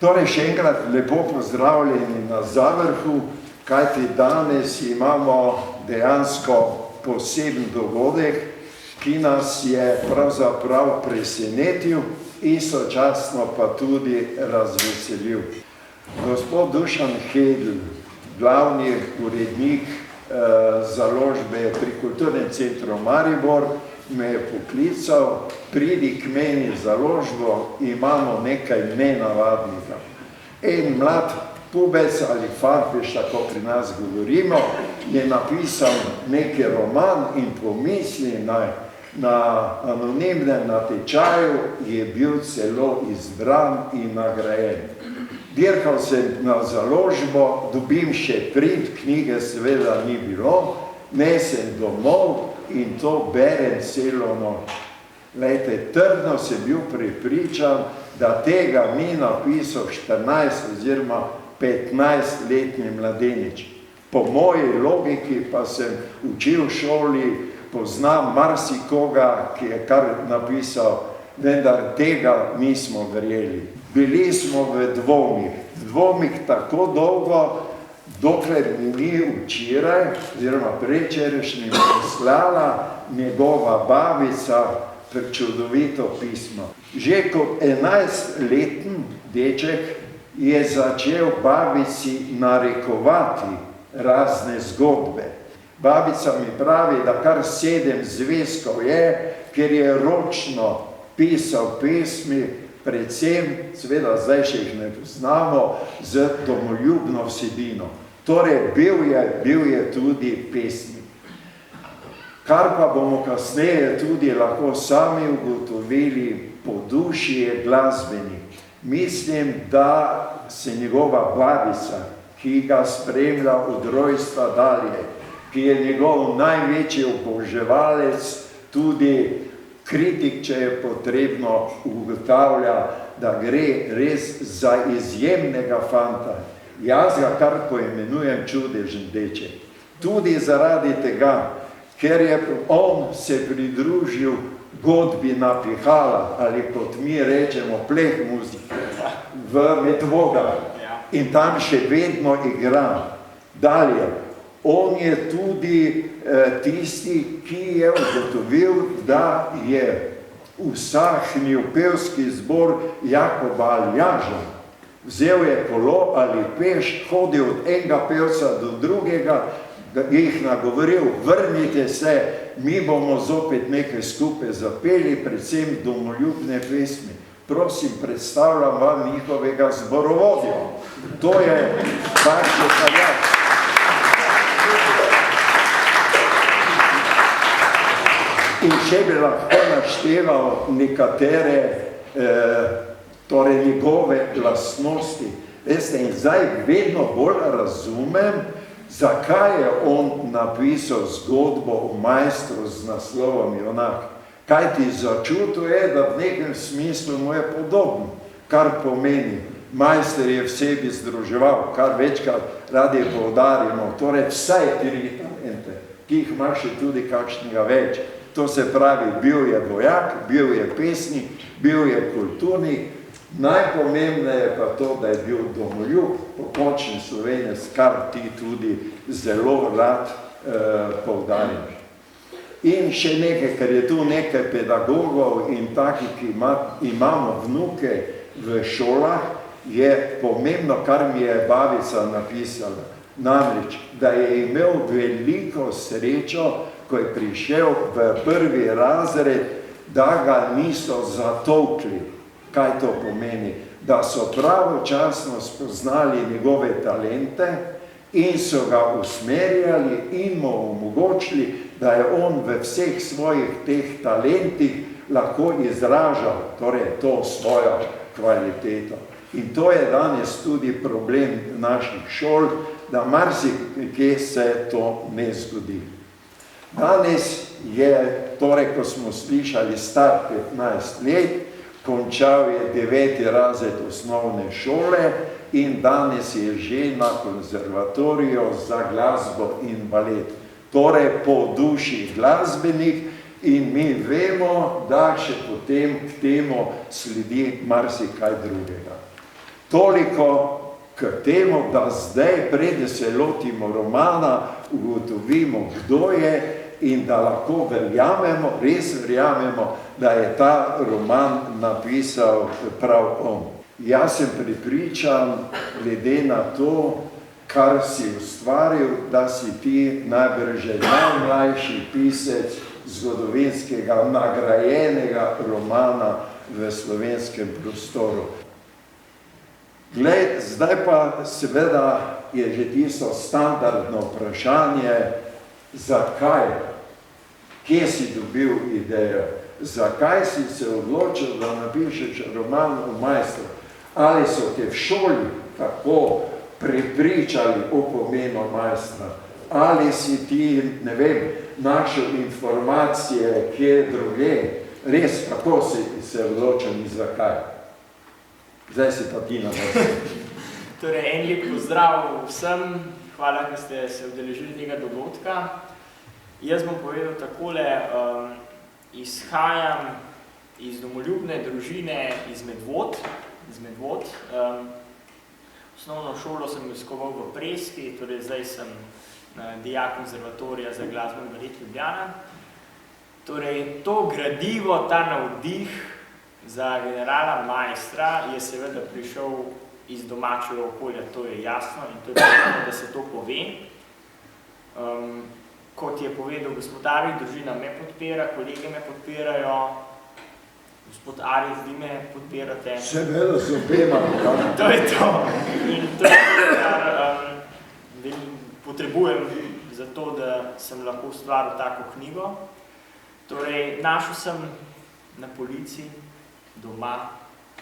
Torej, še enkrat lepo pozdravljeni na Zavrhu, kajti danes imamo dejansko poseben dogodek, ki nas je pravzaprav presenetil, istočasno pa tudi razveselil. Gospod Dušan Hedl, glavni urednik založbe pri Kulturnem centru Maribor, me je poklical, pridi k meni založbo, imamo nekaj nenavadnega. En mlad pubec ali farfeš, tako pri nas govorimo, je napisal neki roman in pomisli na anonimnem natečaju je bil celo izbran in nagrajen. Dirkal sem na založbo, dobim še print, knjige seveda ni bilo, nesem domov in to berem celo noč. Glejte, trdno sem bil prepričan, da tega ni napisal 14 oziroma 15-letni mladenič. Po moji logiki pa sem učil v šoli, poznam marsikoga, ki je kar napisal, vendar tega nismo verjeli. Bili smo v dvomih tako dolgo, dokler mi ni včeraj, oziroma predvčerajšnjim poslala njegova babica čudovito pismo. Že kot 11-letni deček je začel babici narekovati razne zgodbe. Babica mi pravi, da kar 7 zvezkov je, ker je ročno pisal pesmi, predvsem, seveda zdaj še jih ne poznamo, z domoljubno vsebino. Torej, bil je tudi pesnik. Kar pa bomo kasneje tudi lahko sami ugotovili, po duši je glasbenik. Mislim, da se njegova babica, ki ga spremlja od rojstva dalje, ki je njegov največji oboževalec, tudi kritik, če je potrebno, ugotavlja, da gre res za izjemnega fanta. Jaz ga kar poimenujem čudežen deček. Tudi zaradi tega, ker je on se pridružil godbi Napihala, ali kot mi rečemo pleh muzike, v Medvogah in tam še vedno igra. Dalje, on je tudi tisti, ki je ugotovil, da je usahnil pevski zbor Jakoba Aljaža. Vzel je kolo ali peš, hodil od enega pevca do drugega, jih nagovoril, vrnite se, mi bomo zopet nekaj skupaj zapeli, predvsem domoljubne pesmi. Prosim, predstavljam vam njihovega zborovodja. To je Barče Kaljač. In še bi lahko našteval nekatere torej njegove lastnosti. Veste, in zdaj vedno bolj razumem, zakaj je on napisal zgodbo o majstru z naslovom Junak. Kajti začutil je, da v nekem smislu mu je podoben, kar pomeni, majster je v sebi združeval, kar večkrat radi poudarimo, torej vsaj 3 talente, ki jih ima še tudi kakšnega več. To se pravi, bil je vojak, bil je pesnik, bil je kulturnik, najpomembneje pa to, da je bil domoljub, pokončen Slovenec, kar ti tudi zelo rad poudarjaš. In še nekaj, ker je tu nekaj pedagogov in takih, ki imamo vnuke v šolah, je pomembno, kar mi je babica napisala. Namreč, da je imel veliko srečo, ko je prišel v 1. razred, da ga niso zatolkli. Kaj to pomeni? Da so pravočasno spoznali njegove talente in so ga usmerjali in mu omogočili, da je on v vseh svojih teh talentih lahko izražal, torej to svojo kvaliteto. In to je danes tudi problem naših šol, da marsikje se to ne zgodi. Danes je, torej, ko smo slišali, star 15 let, končal je 9. razred osnovne šole in danes je že na konzervatoriju za glasbo in balet. Torej, po duši glasbenik in mi vemo, da še potem k temu sledi marsikaj drugega. Toliko k temu, da zdaj, preden se lotimo romana, ugotovimo, kdo je in da lahko verjamemo, res verjamemo, da je ta roman napisal prav on. Jaz sem prepričan, glede na to, kar si ustvaril, da si ti najbrž že najmlajši pisec zgodovinskega nagrajenega romana v slovenskem prostoru. Glej, zdaj pa seveda je že tisto standardno vprašanje, zakaj, kje si dobil idejo, zakaj si se odločil, da napišeš roman o majstru, ali so te v šoli tako prepričali o pomenu majstra, ali si ti, ne vem, našel informacije, kje druge, res, kako si se odločil in zakaj. Zdaj si pa ti na vrsti. Torej, en lep pozdrav vsem, hvala, da ste se udeležili tega dogodka. Jaz bom povedal takole, izhajam iz domoljubne družine iz Medvod. Osnovno šolo sem obiskoval v Preski, torej zdaj sem dijak konzervatorija za glasbo in balet Ljubljana. Torej, to gradivo, ta navdih za generala Maistra je seveda prišel iz domačega okolja, to je jasno in to je pomembno, da se to pove. Kot je povedal gospod Arih, družina me podpira, kolege me podpirajo, gospod Arih, vi me podpirate. Seveda z obema rokama. To je to. In to je to, kar potrebujem za to, da sem lahko ustvaril tako knjigo. Torej, našel sem na polici, doma,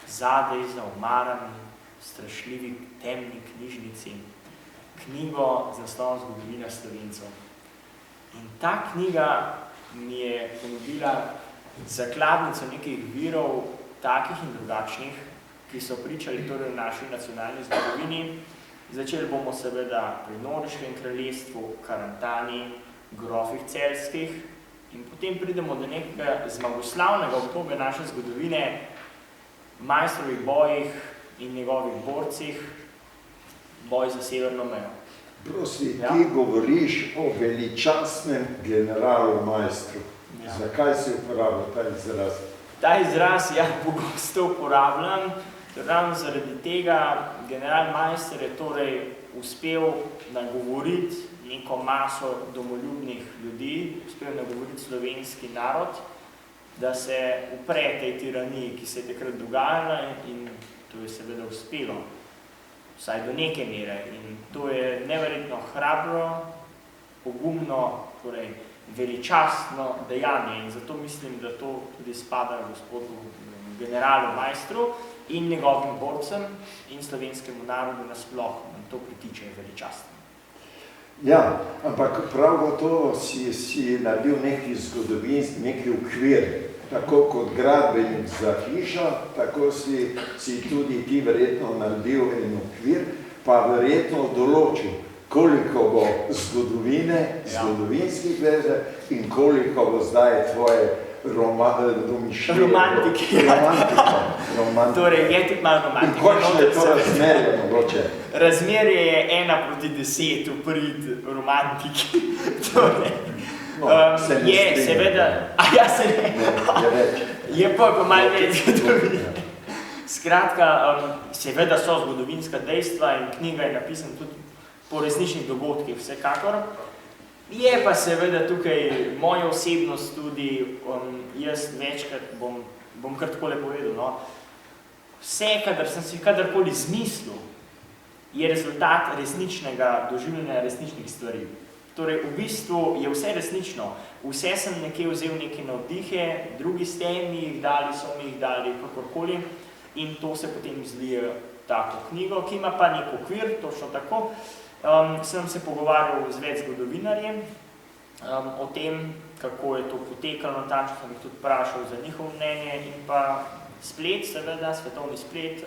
zadej za omarami, strašljivi temni knjižnici, knjigo z naslovom Zgodovina Slovencev. In ta knjiga mi je ponudila zakladnico nekih virov, takih in drugačnih, ki so pričali torej v naši nacionalni zgodovini. Začeli bomo seveda pri Norveškem kraljestvu, Karantani, grofih celjskih, in potem pridemo do nekega zmagoslavnega obdobja naše zgodovine, Maistrovih bojih in njegovih borcih, boj za severno mejo. Prosti, ti govoriš o veličastnem generalu Maistru. Zakaj si uporabil ta izraz? Ta izraz, ja, pogosto uporabljam, ravno zaradi tega general Maister je torej uspel nagovoriti neko maso domoljubnih ljudi, uspel nagovoriti slovenski narod, da se upre tej tiraniji, ki se je takrat dogajala in to je seveda uspelo, vsaj do neke mere. In to je neverjetno hrabro, pogumno, torej veličastno dejanje in zato mislim, da to tudi spada gospodu generalu Maistru in njegovim borcem in slovenskemu narodu nasploh, in to pritiče veličastno. Ja, ampak prav gotovo si naredil neki zgodovinski, neki okvir, tako kot gradbenik za hišo, tako si tudi ti verjetno naredil en okvir, pa verjetno določil, koliko bo zgodovine, zgodovinskih veze in koliko bo zdaj tvoje domišljije. Romantika. Torej, je tudi malo romantika. In kočno je to razmerje mogoče? Razmerje je 1:10 v prid romantiki. Torej, je seveda, je pa malo več zgodovine. Skratka, seveda so zgodovinska dejstva in knjiga je napisana tudi po resničnih dogodkih vsekakor. Je pa seveda tukaj moja osebnost tudi, jaz večkrat bom kar takole povedal, no. Vse, kadar sem si kadarkoli zmislil, je rezultat resničnega doživljanja resničnih stvari. Torej, v bistvu je vse resnično. Vse sem nekje vzel neke navdihe, drugi ste mi jih dali, so mi jih dali, kakorkoli, in to se potem zlije tako knjigo, ki ima pa nek okvir, točno tako. Sem se pogovarjal z več zgodovinarjem o tem, kako je to potekalo, natančno sem jih tudi vprašal za njihovo mnenje in pa splet, seveda, svetovni splet,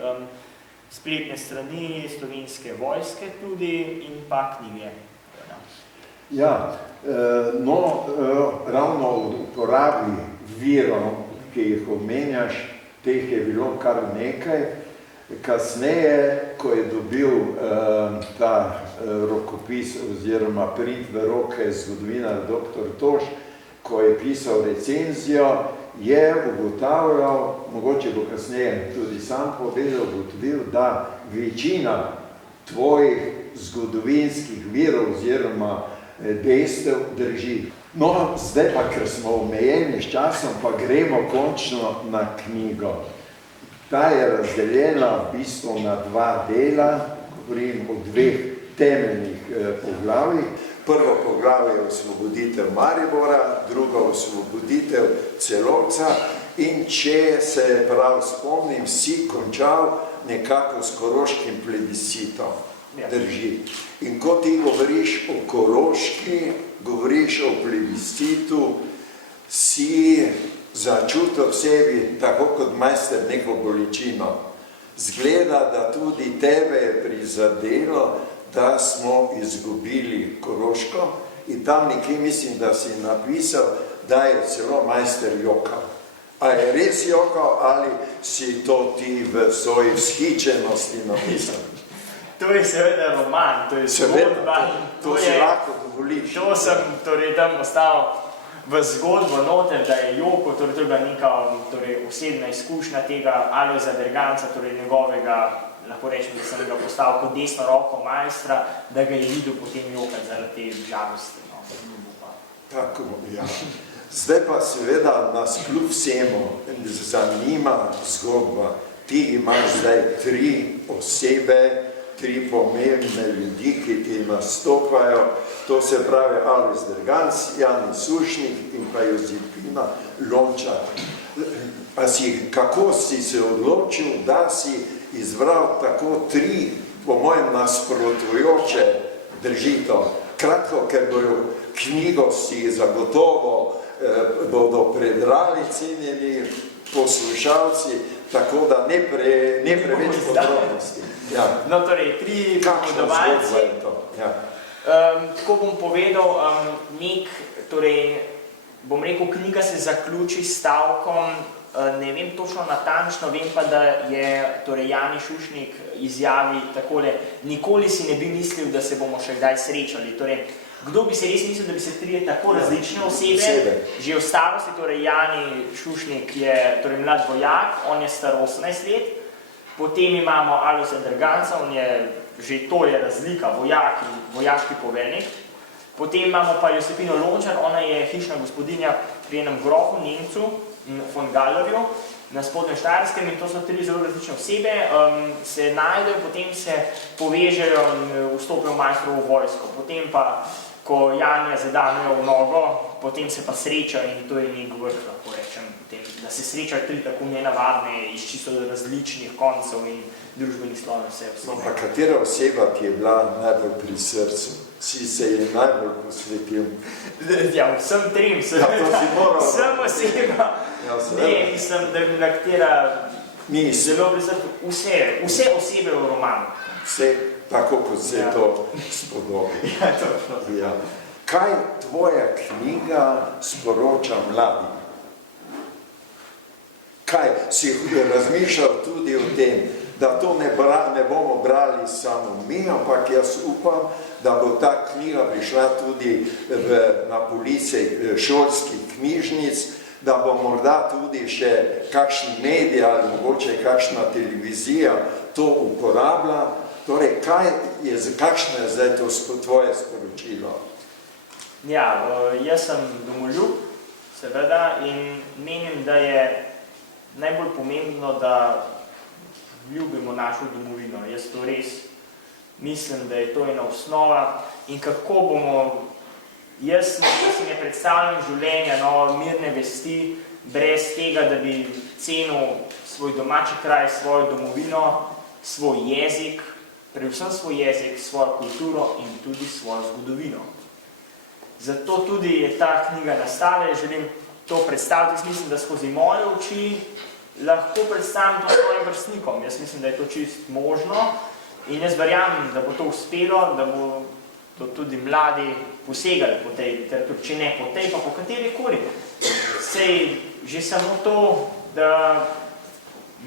spletne strani slovenske vojske tudi in pa knjige. Ja, no, ravno v uporabi virov, ki jih omenjaš, teh je bilo kar nekaj. Kasneje, ko je dobil ta rokopis oziroma print v roke zgodovinar dr. Toš, ko je pisal recenzijo, je ugotavljal, mogoče bo kasneje tudi sam ugotovil, da večina tvojih zgodovinskih virov oziroma dejstev drži. No, zdaj pa, ker smo omejeni s časom, pa gremo končno na knjigo. Ta je razdeljena v bistvu na dva dela, govorim o dveh temeljnih poglavjih. Prvo poglavje je Osvoboditev Maribora, drugo Osvoboditev Celovca in če se prav spomnim, si končal nekako s koroškim plebiscitom. Drži. In ko ti govoriš o Koroški, govoriš o plebiscitu, si začutil v sebi, tako kot majster, neko bolečino. Zgleda, da tudi tebe je prizadelo, da smo izgubili Koroško in tam nekje mislim, da si napisal, da je celo majster jokal. A je res jokal ali si to ti v svoji vzhičenosti napisal? To je seveda roman, to je zgodba. To si lahko dovoliš. To sem torej tam ostal v zgodbo noter, da je joko, torej to je bila neka osebna izkušnja tega Alojza Derganca, torej njegovega, lahko rečem, da sem ga postavil kot desno roko majstra, da ga je videl potem jokati zaradi te žalosti. Tako, ja. Zdaj pa seveda nas kljub vsemu zanima zgodba. Ti imaš zdaj 3 osebe, 3 pomembne ljudi, ki ti nastopajo. To se pravi Alojz Derganc, Jani Sušnik in pa Josipina Lončar. Kako si se odločil, da si izbral tako 3, po mojem, nasprotujoče držito? Kratko, ker bojo knjigo si zagotovo bodo predrali cenjeni poslušalci, tako da ne preveč podrobnosti. Ja. No, torej, 3 pogodovalci. Ja. Tako bom povedal, bom rekel, knjiga se zaključi s stavkom, ne vem točno natančno, vem pa, da je Jani Sušnik izjavi takole: nikoli si ne bi mislil, da se bomo še kdaj srečali. Kdo bi se res mislil, da bi se 3 tako različne osebe, že v starosti, Jani Sušnik je mlad vojak, on je star 18 let, potem imamo Alojza Derganca, on je, že to je razlika, vojak in vojaški poveljnik, potem imamo pa Josipino Lončar, ona je hišna gospodinja pri enem grofu, Nemcu, von Gallerju, na Spodnjem Štajerskem, in to so 3 zelo različne osebe, se najdejo, potem se povežejo in vstopijo majstrovo vojsko, potem pa, ko Janja zadanejo v nogo, potem se pa srečajo in to je nek vrh, lahko rečem, da se srečajo 3 tako nenavadne, iz čisto različnih koncev in družbenih slojov vse osebe. Pa katera oseba ti je bila najbolj pri srcu? Si se je najbolj posvetil? Ja, vsem 3 sem. Ja, to si moral. Vsem oseba. Ja, ne, mislim, da bi bila katera zelo pri srcu. Vse osebe v romanu. Vse, tako kot se to spodobi. Ja, točno. Ja. Kaj tvoja knjiga sporoča mladim? Kaj si razmišljal tudi o tem, da to ne bomo brali samo mi, ampak jaz upam, da bo ta knjiga prišla tudi na police šolskih knjižnic, da bo morda tudi še kakšni mediji ali mogoče kakšna televizija to uporablja. Torej, kakšno je zdaj to tvoje sporočilo? Ja, jaz sem domoljub, seveda, in menim, da je najbolj pomembno, da ljubimo našo domovino. Jaz to res mislim, da je to ena osnova in kako bomo, jaz si ne predstavljam življenja, mirne vesti, brez tega, da bi cenil svoj domači kraj, svojo domovino, svoj jezik, predvsem svoj jezik, svojo kulturo in tudi svojo zgodovino. Zato tudi je ta knjiga nastala, želim to predstaviti, mislim, da skozi moje oči lahko predstavim to svojim vrstnikom. Jaz mislim, da je to čist možno in jaz verjamem, da bo to uspelo, da bo to tudi mladi posegali po tej literaturi, če ne po tej, pa po kateri koli. Sej že samo to, da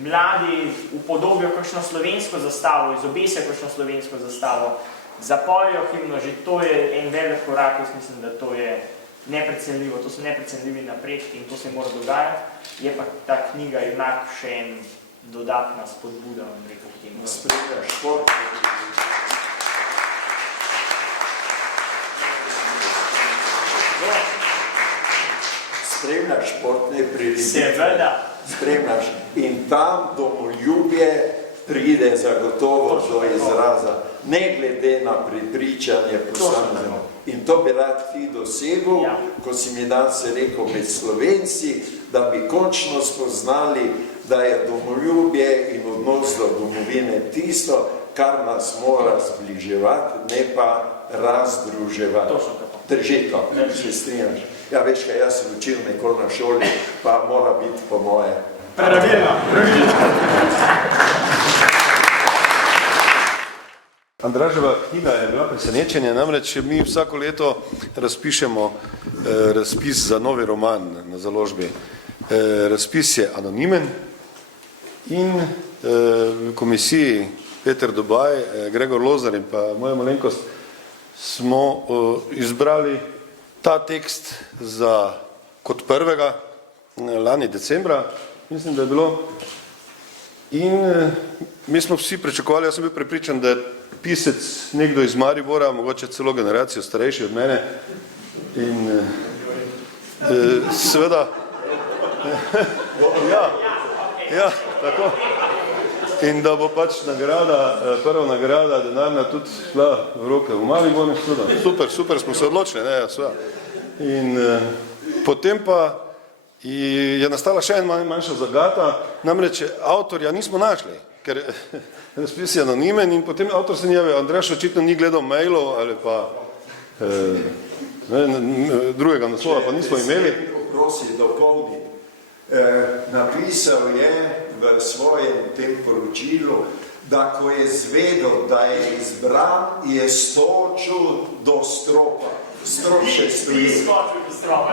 mladi upodobijo kakšno slovensko zastavo, izobesijo kakšno slovensko zastavo, zapojejo himno, že to je en velik korak, jaz mislim, da to je neprecenljivo, to so neprecenljivi napredki in to se mora dogajati. Je pa ta knjiga enak še en dodatna spodbuda, vam rekel, k temu. Spremljaš športne spremljaš športne prireditve. Seveda. Spremljaš. In tam domoljubje pride zagotovo do izraza, ne glede na prepričanje posamezno. In to bi rad ti dosegel, ko si mi danes rekel med Slovenci, da bi končno spoznali, da je domoljubje in odnos do domovine tisto, kar nas mora zbliževati, ne pa razdruževati. Drži to, se strinjaš. Ja, veš kaj, jaz sem učil nekoli na šoli, pa mora biti po moje. Pravilno. Andraževa knjiga je bila presenečenje, namreč mi vsako leto razpišemo razpis za novi roman na založbi. Razpis je anonimen in v komisiji Peter Dobaj, Gregor Lozar in pa moja malenkost smo izbrali ta tekst kot prvega lani decembra, mislim, da je bilo. In mi smo vsi pričakovali, jaz sem bil prepričan, da je pisec nekdo iz Maribora, mogoče celo generacijo starejši od mene. In seveda, ja, tako. In da bo pač nagrada, prva nagrada, denarna tudi šla v roke v Mariboru. Super, smo se odločili, ne, seveda. In potem pa je nastala še ena manjša zagata, namreč avtorja nismo našli, ker razpis je anonimen in potem avtor se ni javil. Andraž očitno ni gledal mailov ali pa drugega naslova pa nismo imeli. Prosi, dopolni. Napisal je v svojem tem poročilu, da ko je zvedel, da je izbran, je stočil do stropa. Strop še stoji.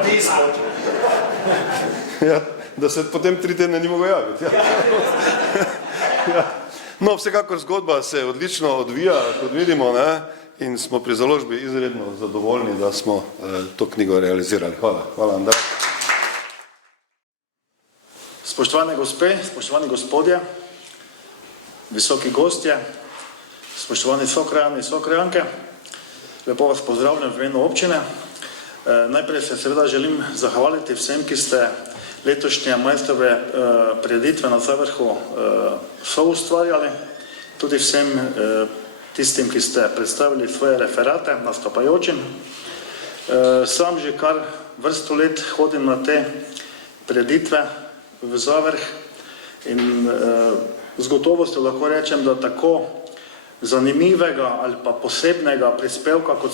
Ni skočil. Ja, da se potem 3 tedne ni mogel javiti. Ja. No, vsekakor zgodba se odlično odvija, kot vidimo, ne? In smo pri založbi izredno zadovoljni, da smo to knjigo realizirali. Hvala, Andrej. Spoštovane gospe, spoštovani gospodje, visoki gostje, spoštovani sokrajani, sokrajanke, lepo vas pozdravljam v imenu občine. Najprej se seveda želim zahvaliti vsem, ki ste letošnje majstrove prireditve na Zavrhu soustvarjali, tudi vsem tistim, ki ste predstavili svoje referate nastopajočim. Sam že kar vrsto let hodim na te prireditve v Zavrh in z gotovostjo lahko rečem, da tako zanimivega ali pa posebnega prispevka, kot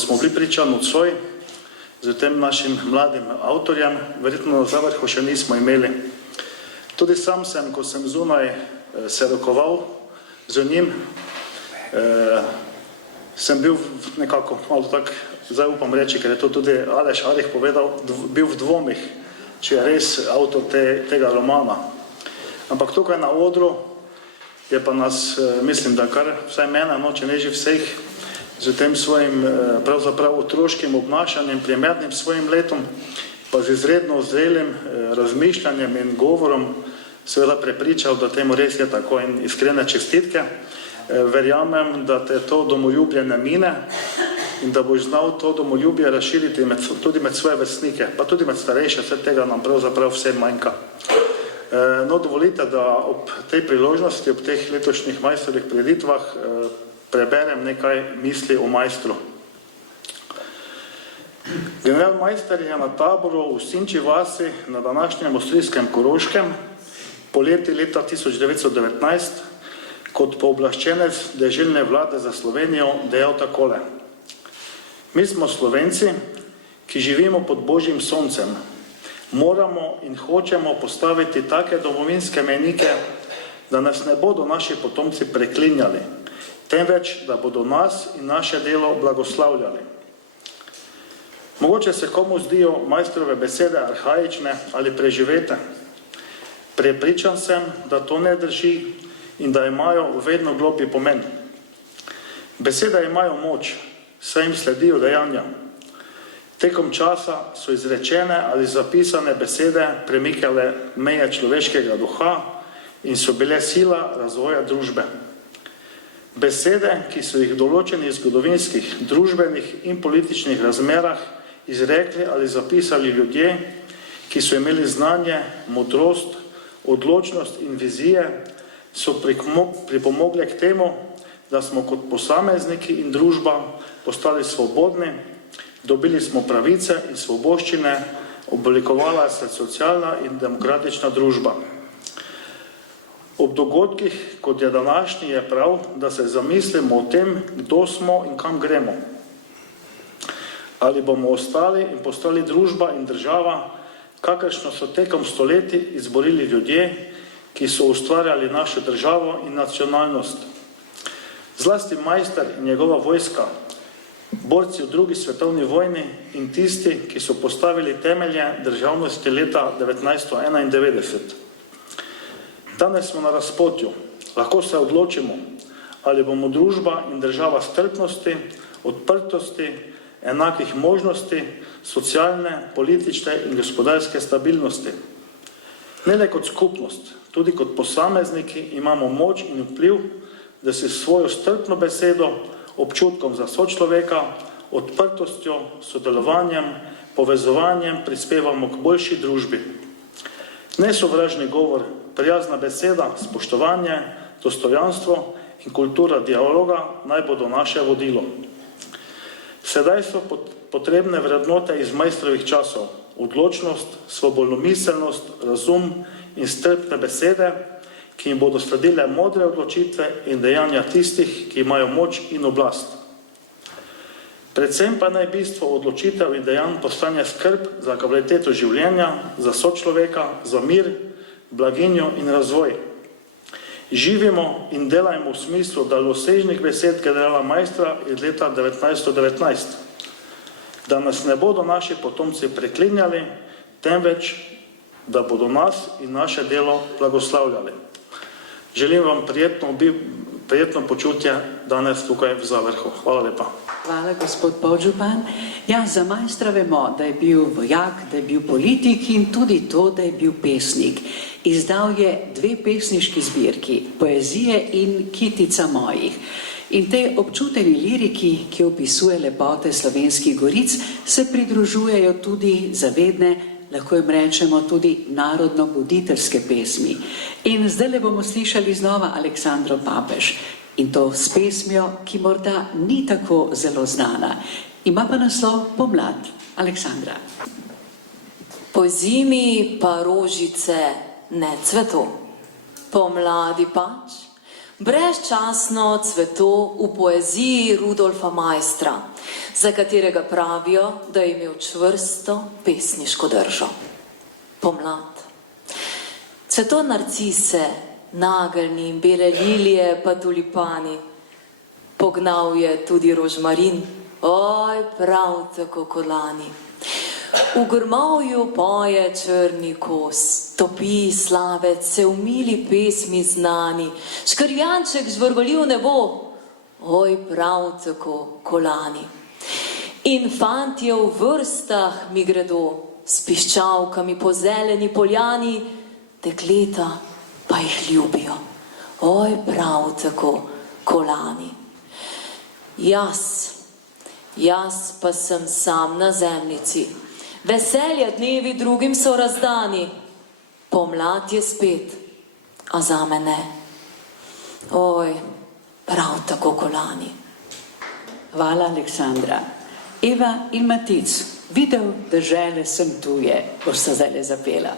smo bili priča nocoj z tem našim mladim avtorjem, verjetno na Zavrhu še nismo imeli. Tudi sam sem, ko sem zunaj se rokoval z njim, sem bil nekako, malo tak, zdaj upam reči, ker je to tudi Aleš Arih povedal, bil v dvomih, če je res avtor tega romana. Ampak tukaj na odru je pa nas, mislim, da kar vsaj mene, no, če ne že vseh, z tem svojim pravzaprav otroškim obnašanjem, primernim svojim letom, pa z izredno zrelim razmišljanjem in govorom seveda prepričal, da temu res je tako in iskrene čestitke. Verjamem, da te to domoljubje ne mine in da boš znal to domoljubje razširiti tudi med svoje vrstnike, pa tudi med starejše, vse tega nam pravzaprav vse manjka. No, dovolite, da ob tej priložnosti, ob teh letošnjih majstrovih prireditvah preberem nekaj misli o majstru. General majster je na taboru v Sinči vasi na današnjem avstrijskem Koroškem poleti leta 1919 kot pooblaščenec deželne vlade za Slovenijo dejal takole. Mi smo Slovenci, ki živimo pod Božjim soncem. Moramo in hočemo postaviti take domovinske mejnike, da nas ne bodo naši potomci preklinjali, temveč, da bodo nas in naše delo blagoslavljali. Mogoče se komu zdijo majstrove besede arhaične ali preživete. Prepričan sem, da to ne drži in da imajo vedno globlji pomen. Besede imajo moč, saj jim sledijo dejanja. Tekom časa so izrečene ali zapisane besede premikale meje človeškega duha in so bile sila razvoja družbe. Besede, ki so jih v določenih zgodovinskih, družbenih in političnih razmerah izrekli ali zapisali ljudje, ki so imeli znanje, modrost, odločnost in vizije, so pripomogle k temu, da smo kot posamezniki in družba postali svobodni, dobili smo pravice in svoboščine, oblikovala se socialna in demokratična družba. Ob dogodkih, kot je današnji, je prav, da se zamislimo o tem, kdo smo in kam gremo. Ali bomo ostali in postali družba in država, kakršno so tekom stoletij izborili ljudje, ki so ustvarjali našo državo in nacionalnost. Zlasti Maister in njegova vojska, borci v drugi svetovni vojni in tisti, ki so postavili temelje državnosti leta 1991. Danes smo na razpotju, lahko se odločimo, ali bomo družba in država strpnosti, odprtosti, enakih možnosti, socialne, politične in gospodarske stabilnosti. Ne le kot skupnost, tudi kot posamezniki imamo moč in vpliv, da se svojo strpno besedo, občutkom za sočloveka, odprtostjo, sodelovanjem, povezovanjem prispevamo k boljši družbi. Nesovražni govor, prijazna beseda, spoštovanje, dostojanstvo in kultura dialoga naj bodo naše vodilo. Sedaj so potrebne vrednote iz Maistrovih časov, odločnost, svobodnomiselnost, razum in strpne besede, ki jim bodo sledile modre odločitve in dejanja tistih, ki imajo moč in oblast. Predvsem pa naj bistvo odločitev in dejanj postane skrb za kvaliteto življenja, za sočloveka, za mir, blaginjo in razvoj. Živimo in delajmo v smislu daljnosežnih besed generala Maistra iz leta 1919, da nas ne bodo naši potomci preklinjali, temveč, da bodo nas in naše delo blagoslavljali. Želim vam prijetno počutje danes tukaj v Zavrhu. Hvala lepa. Hvala, gospod podžupan. Ja, za Maistra vemo, da je bil vojak, da je bil politik in tudi to, da je bil pesnik. Izdal je 2 pesniški zbirki, Poezije in Kitica mojih. In tej občuteni liriki, ki opisuje lepote slovenskih goric, se pridružujejo tudi zavedne, lahko jim rečemo tudi narodno-buditeljske pesmi. In zdaj bomo slišali znova Aleksandro Papež. In to s pesmijo, ki morda ni tako zelo znana. Ima pa naslov Pomlad. Aleksandra. Po zimi pa rožice ne cveto, pomladi pač brezčasno cveto v poeziji Rudolfa Maistra, za katerega pravijo, da je imel čvrsto pesniško držo. Pomlad. Cveto narcise, nageljni in bele lilije pa tulipani. Pognal je tudi rožmarin, oj, prav tako kot lani. V grmovju poje črni kos, topi slavec, se v mili pesmi znani, škrjanček žvrgoli v nebo, oj, prav tako kot lani. In fantje v vrstah mi gredo, s piščalkami po zeleni poljani, dekleta pa jih ljubijo, oj, prav tako kot lani. Jaz pa sem sam na zemljici, veselja dnevi drugim so razdani, pomlad je spet, a zame ne, oj, prav tako kot lani. Hvala, Aleksandra. Eva in Matic, videl dežele sem tuje, boš se zdaj zapela.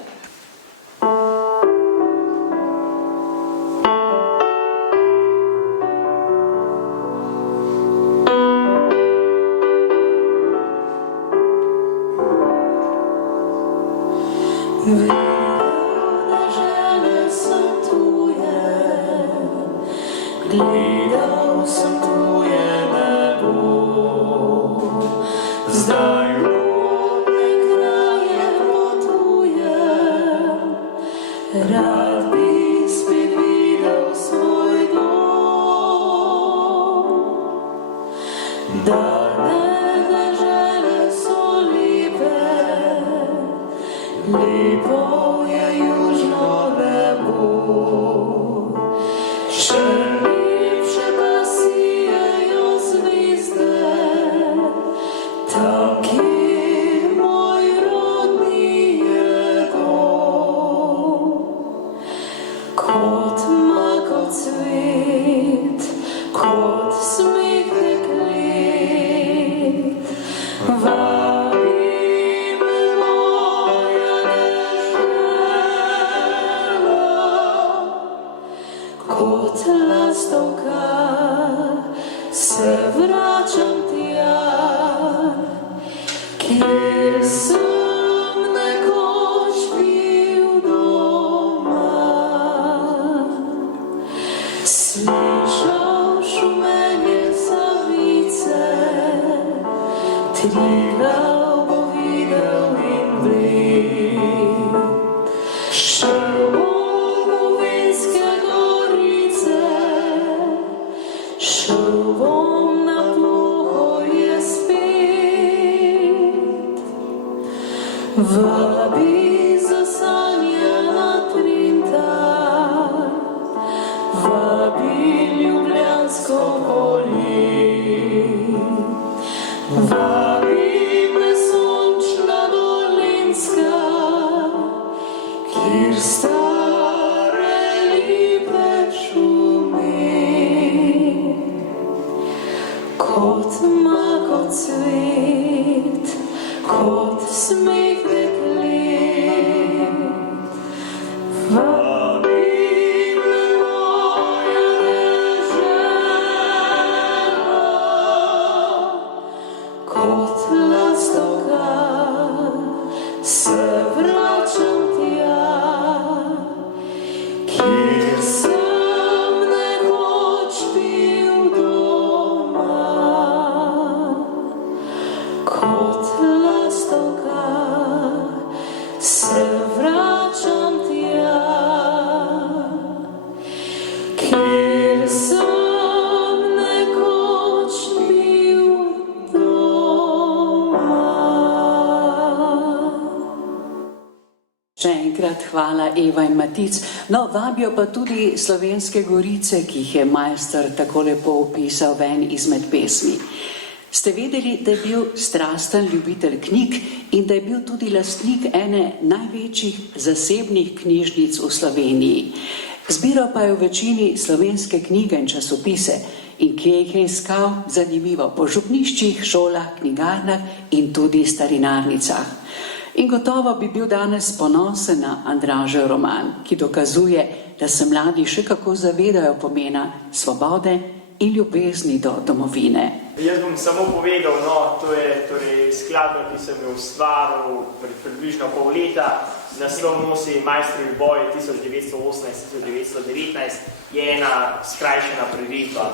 Gledal sem tuje nebo, zdaj rodne kraje potujem. Rad bi spet videl svoj dom, daljne dežele so lepe, lepo je južno nebo, še lepše pa sijejo zvezde, tam, kjer moj rodni je dom. Kot mako cvet, kot smeh deklet, vabi me moja dežela. Kot lastovka se vračam tja, kjer sem nekoč bil doma. Slišal šumenje Savice, Triglav bo videl in brit. Šel bom v Vinske gorice, šel bom na Pohorje spet. Vabi zasanjana Trinta, vabi ljubljansko polje, vabi me sončna Dolenjska, kjer stare lipe šumi. Kot mako cvet, kot smeh deklet, vabi me moja dežela. Kot lastovka se vračam tja, kjer sem nekoč bil doma. Kot lastovka se vračam tja, kjer sem nekoč bil doma. Še enkrat hvala Eva in Matic. No, vabijo pa tudi Slovenske gorice, ki jih je majster tako lepo opisal v eni izmed pesmi. Ste vedeli, da je bil strasten ljubitelj knjig in da je bil tudi lastnik ene največjih zasebnih knjižnic v Sloveniji. Zbiral pa je v večini slovenske knjige in časopise in kje jih je iskal, zanimivo, po župniščih, šolah, knjigarnah in tudi starinarnicah. In gotovo bi bil danes ponosen na Andražev roman, ki dokazuje, da se mladi še kako zavedajo pomena svobode in ljubezni do domovine. Jaz bom samo povedal, no, to je torej skladba, ki sem jo ustvaril pred približno pol leta. Naslov nosi Majstrovi boji 1918-1919, je ena skrajšana priredba.